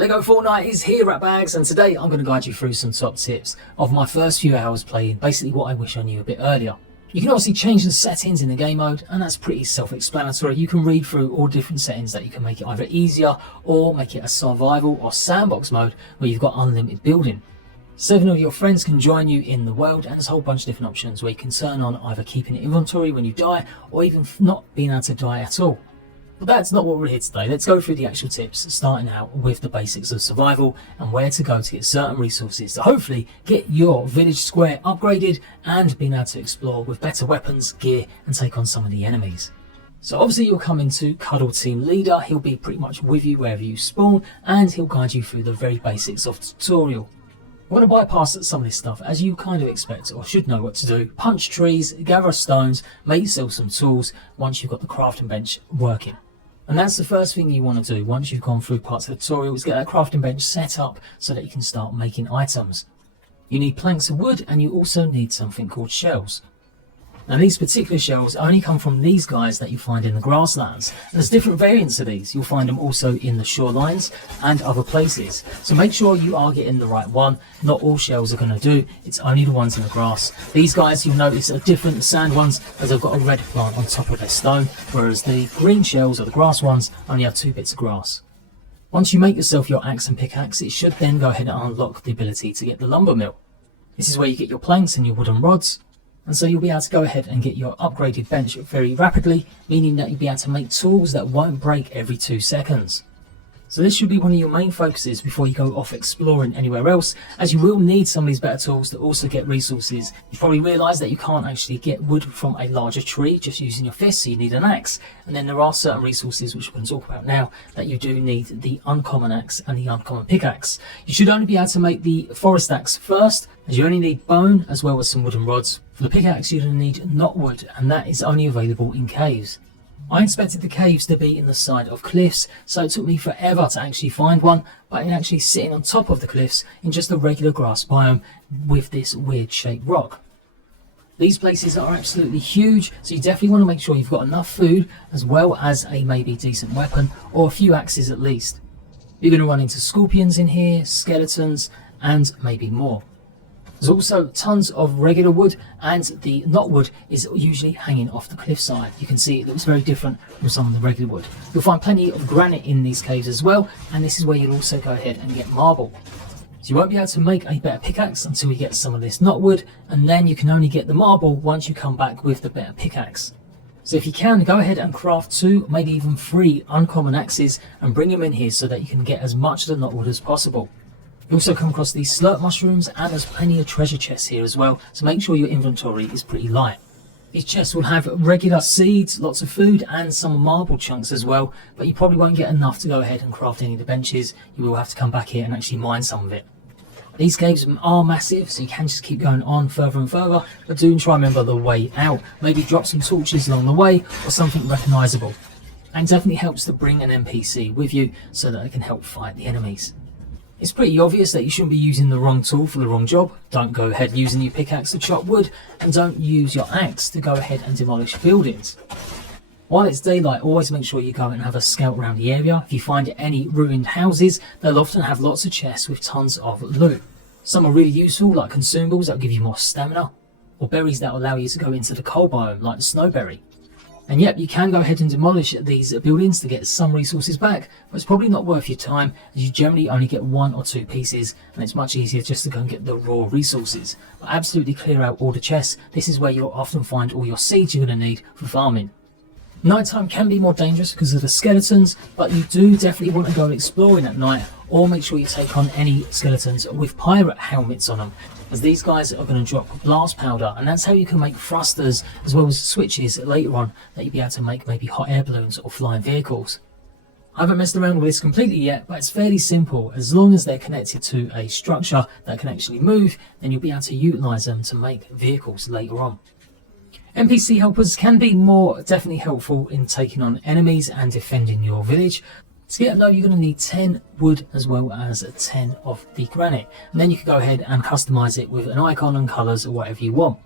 Lego Fortnite is here, rat bags, and today I'm going to guide you through some top tips of my first few hours playing, basically what I wish I knew a bit earlier. You can obviously change the settings in the game mode, and that's pretty self-explanatory. You can read through all different settings that you can make it either easier or make it a survival or sandbox mode where you've got unlimited building. 7 of your friends can join you in the world, and there's a whole bunch of different options where you can turn on either keeping inventory when you die or even not being able to die at all. But that's not what we're here today. Let's go through the actual tips, starting out with the basics of survival and where to go to get certain resources to hopefully get your village square upgraded and being able to explore with better weapons, gear, and take on some of the enemies. So obviously you'll come into Cuddle Team Leader. He'll be pretty much with you wherever you spawn, and he'll guide you through the very basics of the tutorial. I'm going to bypass some of this stuff, as you kind of expect or should know what to do. Punch trees, gather stones, make yourself some tools once you've got the crafting bench working. And that's the first thing you want to do once you've gone through parts of the tutorial, is get that crafting bench set up so that you can start making items. You need planks of wood, and you also need something called shells. Now these particular shells only come from these guys that you find in the grasslands. There's different variants of these. You'll find them also in the shorelines and other places. So make sure you are getting the right one. Not all shells are going to do. It's only the ones in the grass. These guys, you'll notice, are different, the sand ones, as they've got a red plant on top of their stone, whereas the green shells, or the grass ones, only have 2 bits of grass. Once you make yourself your axe and pickaxe, it should then go ahead and unlock the ability to get the lumber mill. This is where you get your planks and your wooden rods. And so you'll be able to go ahead and get your upgraded bench very rapidly, meaning that you'll be able to make tools that won't break every 2 seconds. So this should be one of your main focuses before you go off exploring anywhere else, as you will need some of these better tools to also get resources. You've probably realised that you can't actually get wood from a larger tree just using your fist, so you need an axe. And then there are certain resources, which we're going to talk about now, that you do need the uncommon axe and the uncommon pickaxe. You should only be able to make the forest axe first, as you only need bone as well as some wooden rods. For the pickaxe you're going to need knotwood, and that is only available in caves. I expected the caves to be in the side of cliffs, so it took me forever to actually find one, but it's actually sitting on top of the cliffs in just a regular grass biome with this weird shaped rock. These places are absolutely huge, so you definitely want to make sure you've got enough food as well as a maybe decent weapon, or a few axes at least. You're going to run into scorpions in here, skeletons, and maybe more. There's also tons of regular wood, and the knotwood is usually hanging off the cliffside. You can see it looks very different from some of the regular wood. You'll find plenty of granite in these caves as well, and this is where you'll also go ahead and get marble. So you won't be able to make a better pickaxe until you get some of this knotwood, and then you can only get the marble once you come back with the better pickaxe. So if you can, go ahead and craft 2, maybe even 3 uncommon axes and bring them in here so that you can get as much of the knotwood as possible. You also come across these slurp mushrooms, and there's plenty of treasure chests here as well, so make sure your inventory is pretty light. These chests will have regular seeds, lots of food, and some marble chunks as well, but you probably won't get enough to go ahead and craft any of the benches. You will have to come back here and actually mine some of it. These caves are massive, so you can just keep going on further and further, but do try and remember the way out. Maybe drop some torches along the way or something recognisable. And definitely helps to bring an NPC with you so that they can help fight the enemies. It's pretty obvious that you shouldn't be using the wrong tool for the wrong job. Don't go ahead using your pickaxe to chop wood, and don't use your axe to go ahead and demolish buildings. While it's daylight, always make sure you go and have a scout around the area. If you find any ruined houses, they'll often have lots of chests with tons of loot. Some are really useful, like consumables that will give you more stamina, or berries that will allow you to go into the coal biome, like the snowberry. And yep, you can go ahead and demolish these buildings to get some resources back, but it's probably not worth your time, as you generally only get 1 or 2 pieces, and it's much easier just to go and get the raw resources. But absolutely clear out all the chests. This is where you'll often find all your seeds you're going to need for farming. Nighttime can be more dangerous because of the skeletons, but you do definitely want to go exploring at night, or make sure you take on any skeletons with pirate helmets on them, as these guys are going to drop blast powder, and that's how you can make thrusters as well as switches later on that you'll be able to make maybe hot air balloons or flying vehicles. I haven't messed around with this completely yet, but it's fairly simple. As long as they're connected to a structure that can actually move, then you'll be able to utilise them to make vehicles later on. NPC helpers can be more definitely helpful in taking on enemies and defending your village. To get them though, you're going to need 10 wood as well as 10 of the granite, and then you can go ahead and customize it with an icon and colors or whatever you want.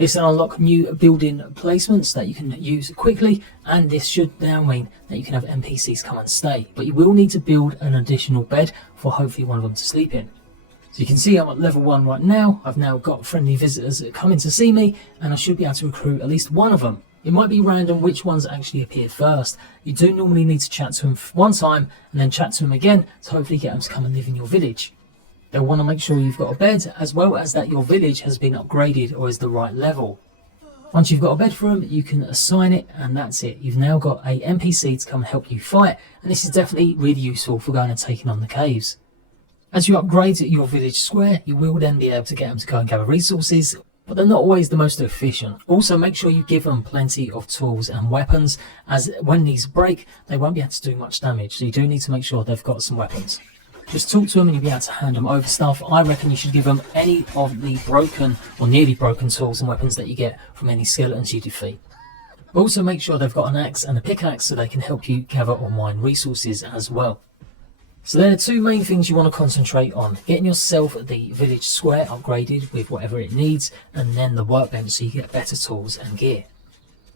This will unlock new building placements that you can use quickly, and this should now mean that you can have NPCs come and stay, but you will need to build an additional bed for hopefully one of them to sleep in. So you can see I'm at level 1 right now. I've now got friendly visitors that come in to see me, and I should be able to recruit at least one of them. It might be random which ones actually appear first. You do normally need to chat to them one time and then chat to them again to hopefully get them to come and live in your village. They'll want to make sure you've got a bed, as well as that your village has been upgraded or is the right level. Once you've got a bed for them, you can assign it, and that's it. You've now got a NPC to come and help you fight, and this is definitely really useful for going and taking on the caves. As you upgrade your village square, you will then be able to get them to go and gather resources, but they're not always the most efficient. Also, make sure you give them plenty of tools and weapons, as when these break, they won't be able to do much damage, so you do need to make sure they've got some weapons. Just talk to them and you'll be able to hand them over stuff. I reckon you should give them any of the broken or nearly broken tools and weapons that you get from any skeletons you defeat. Also, make sure they've got an axe and a pickaxe so they can help you gather or mine resources as well. So there are two main things you want to concentrate on: getting yourself the village square upgraded with whatever it needs, and then the workbench so you get better tools and gear.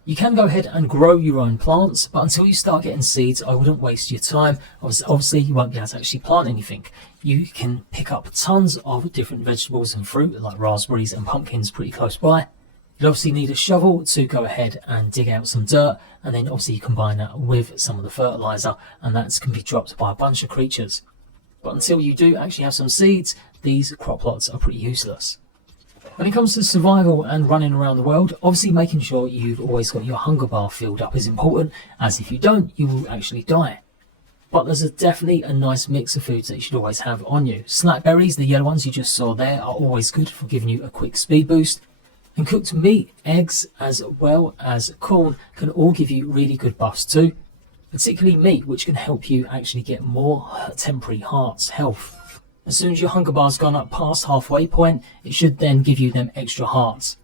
You can go ahead and grow your own plants, but until you start getting seeds, I wouldn't waste your time. Obviously, you won't be able to actually plant anything. You can pick up tons of different vegetables and fruit, like raspberries and pumpkins, pretty close by. You'll obviously need a shovel to go ahead and dig out some dirt, and then obviously you combine that with some of the fertilizer, and that can be dropped by a bunch of creatures. But until you do actually have some seeds, these crop plots are pretty useless. When it comes to survival and running around the world, obviously making sure you've always got your hunger bar filled up is important, as if you don't, you will actually die. But there's definitely a nice mix of foods that you should always have on you. Slackberries, the yellow ones you just saw there, are always good for giving you a quick speed boost. And cooked meat, eggs, as well as corn can all give you really good buffs too. Particularly meat, which can help you actually get more temporary heart's health. As soon as your hunger bar's gone up past halfway point, it should then give you them extra hearts.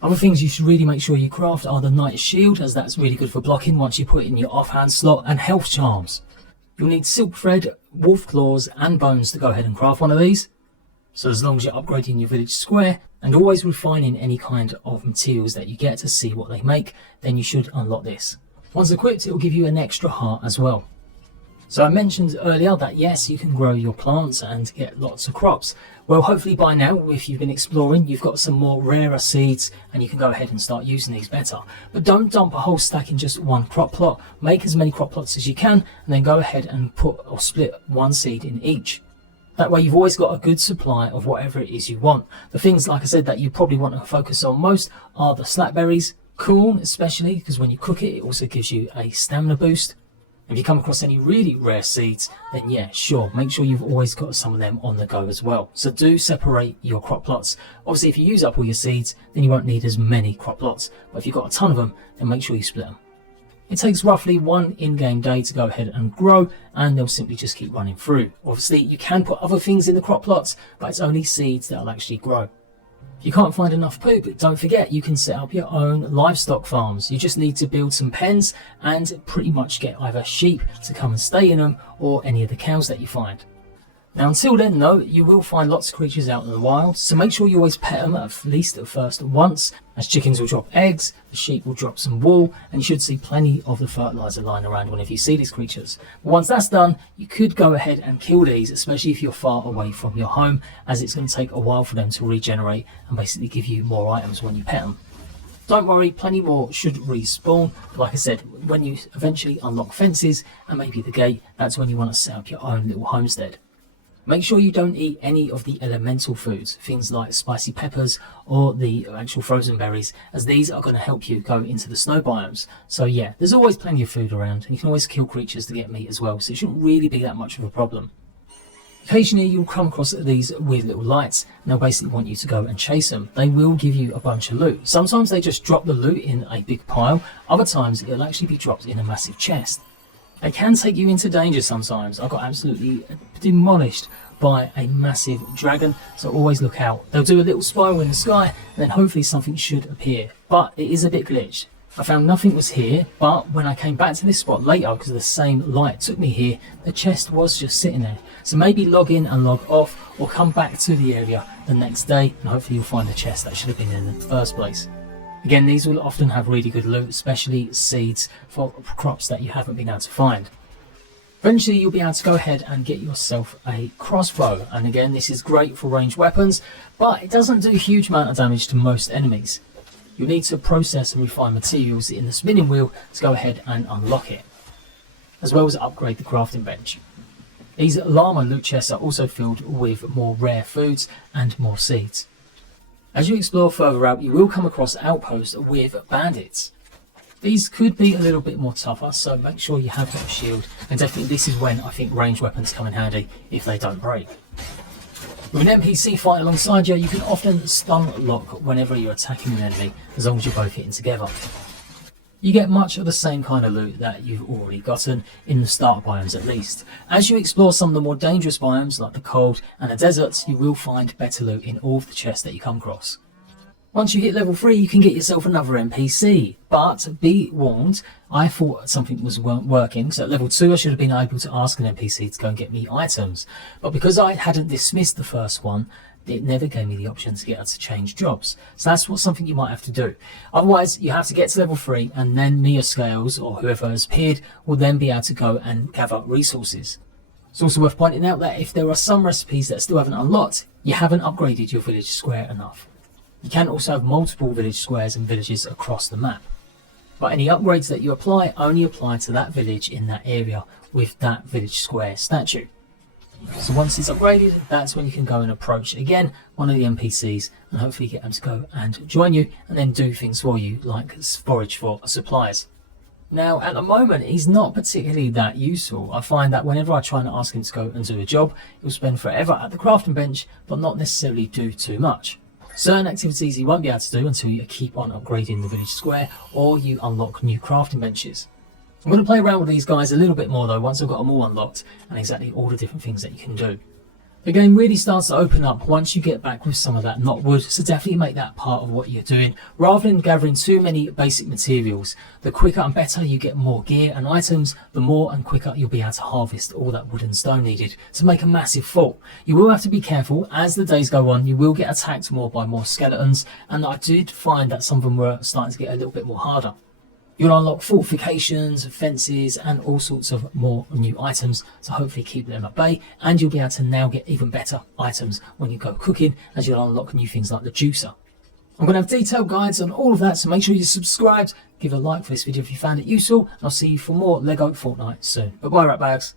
Other things you should really make sure you craft are the Knight's Shield, as that's really good for blocking once you put it in your offhand slot, and health charms. You'll need silk thread, wolf claws and bones to go ahead and craft one of these. So as long as you're upgrading your village square and always refining any kind of materials that you get to see what they make, then you should unlock this. Once equipped, it will give you an extra heart as well. So I mentioned earlier that yes, you can grow your plants and get lots of crops. Well, hopefully by now, if you've been exploring, you've got some more rarer seeds and you can go ahead and start using these better. But don't dump a whole stack in just one crop plot. Make as many crop plots as you can, and then go ahead and put or split one seed in each. That way you've always got a good supply of whatever it is you want. The things, like I said, that you probably want to focus on most are the slackberries, corn especially, because when you cook it, it also gives you a stamina boost. If you come across any really rare seeds, then yeah, sure, make sure you've always got some of them on the go as well. So do separate your crop plots. Obviously, if you use up all your seeds, then you won't need as many crop plots. But if you've got a ton of them, then make sure you split them. It takes roughly one in-game day to go ahead and grow, and they'll simply just keep running through. Obviously, you can put other things in the crop plots, but it's only seeds that'll actually grow. If you can't find enough poop, don't forget you can set up your own livestock farms. You just need to build some pens and pretty much get either sheep to come and stay in them or any of the cows that you find. Now until then though, you will find lots of creatures out in the wild, so make sure you always pet them at least at first once, as chickens will drop eggs, the sheep will drop some wool, and you should see plenty of the fertilizer lying around whenever you see these creatures. But once that's done, you could go ahead and kill these, especially if you're far away from your home, as it's going to take a while for them to regenerate and basically give you more items when you pet them. Don't worry, plenty more should respawn. Like I said, when you eventually unlock fences and maybe the gate, that's when you want to set up your own little homestead. Make sure you don't eat any of the elemental foods, things like spicy peppers or the actual frozen berries, as these are going to help you go into the snow biomes. So yeah, there's always plenty of food around, and you can always kill creatures to get meat as well, so it shouldn't really be that much of a problem. Occasionally you'll come across these weird little lights, and they'll basically want you to go and chase them. They will give you a bunch of loot. Sometimes they just drop the loot in a big pile, other times it'll actually be dropped in a massive chest. They can take you into danger sometimes. I got absolutely demolished by a massive dragon, so always look out. They'll do a little spiral in the sky, and then hopefully something should appear. But it is a bit glitched. I found nothing was here, but when I came back to this spot later, because the same light took me here, the chest was just sitting there. So maybe log in and log off, or come back to the area the next day, and hopefully you'll find a chest that should have been in the first place. Again, these will often have really good loot, especially seeds for crops that you haven't been able to find. Eventually you'll be able to go ahead and get yourself a crossbow, and again this is great for ranged weapons, but it doesn't do a huge amount of damage to most enemies. You'll need to process and refine materials in the spinning wheel to go ahead and unlock it, as well as upgrade the crafting bench. These llama loot chests are also filled with more rare foods and more seeds. As you explore further out, you will come across outposts with bandits. These could be a little bit more tougher, so make sure you have got a shield, and definitely this is when I think ranged weapons come in handy if they don't break. With an NPC fighting alongside you, you can often stun lock whenever you're attacking an enemy, as long as you're both hitting together. You get much of the same kind of loot that you've already gotten in the starter biomes at least. As you explore some of the more dangerous biomes like the cold and the deserts, you will find better loot in all of the chests that you come across. Once you hit level 3, you can get yourself another NPC, but be warned, I thought something was working, so at level 2 I should have been able to ask an NPC to go and get me items, but because I hadn't dismissed the first one, it never gave me the option to get her to change jobs. So that's something you might have to do. Otherwise, you have to get to level 3, and then Mia Scales, or whoever has appeared, will then be able to go and gather resources. It's also worth pointing out that if there are some recipes that still haven't unlocked, you haven't upgraded your village square enough. You can also have multiple village squares and villages across the map, but any upgrades that you apply only apply to that village in that area with that village square statue. So once it's upgraded, that's when you can go and approach again one of the NPCs and hopefully get them to go and join you and then do things for you like forage for supplies. Now at the moment he's not particularly that useful. I find that whenever I try and ask him to go and do a job, he'll spend forever at the crafting bench but not necessarily do too much. Certain activities you won't be able to do until you keep on upgrading the village square or you unlock new crafting benches. I'm going to play around with these guys a little bit more though once I've got them all unlocked and exactly all the different things that you can do. The game really starts to open up once you get back with some of that knotwood, so definitely make that part of what you're doing rather than gathering too many basic materials. The quicker and better you get more gear and items, the more and quicker you'll be able to harvest all that wood and stone needed to make a massive fort. You will have to be careful as the days go on. You will get attacked more by more skeletons, and I did find that some of them were starting to get a little bit more harder. You'll unlock fortifications, fences and all sorts of more new items to hopefully keep them at bay, and you'll be able to now get even better items when you go cooking, as you'll unlock new things like the juicer. I'm going to have detailed guides on all of that, so make sure you're subscribed, give a like for this video if you found it useful, and I'll see you for more Lego Fortnite soon. Bye bye, ratbags.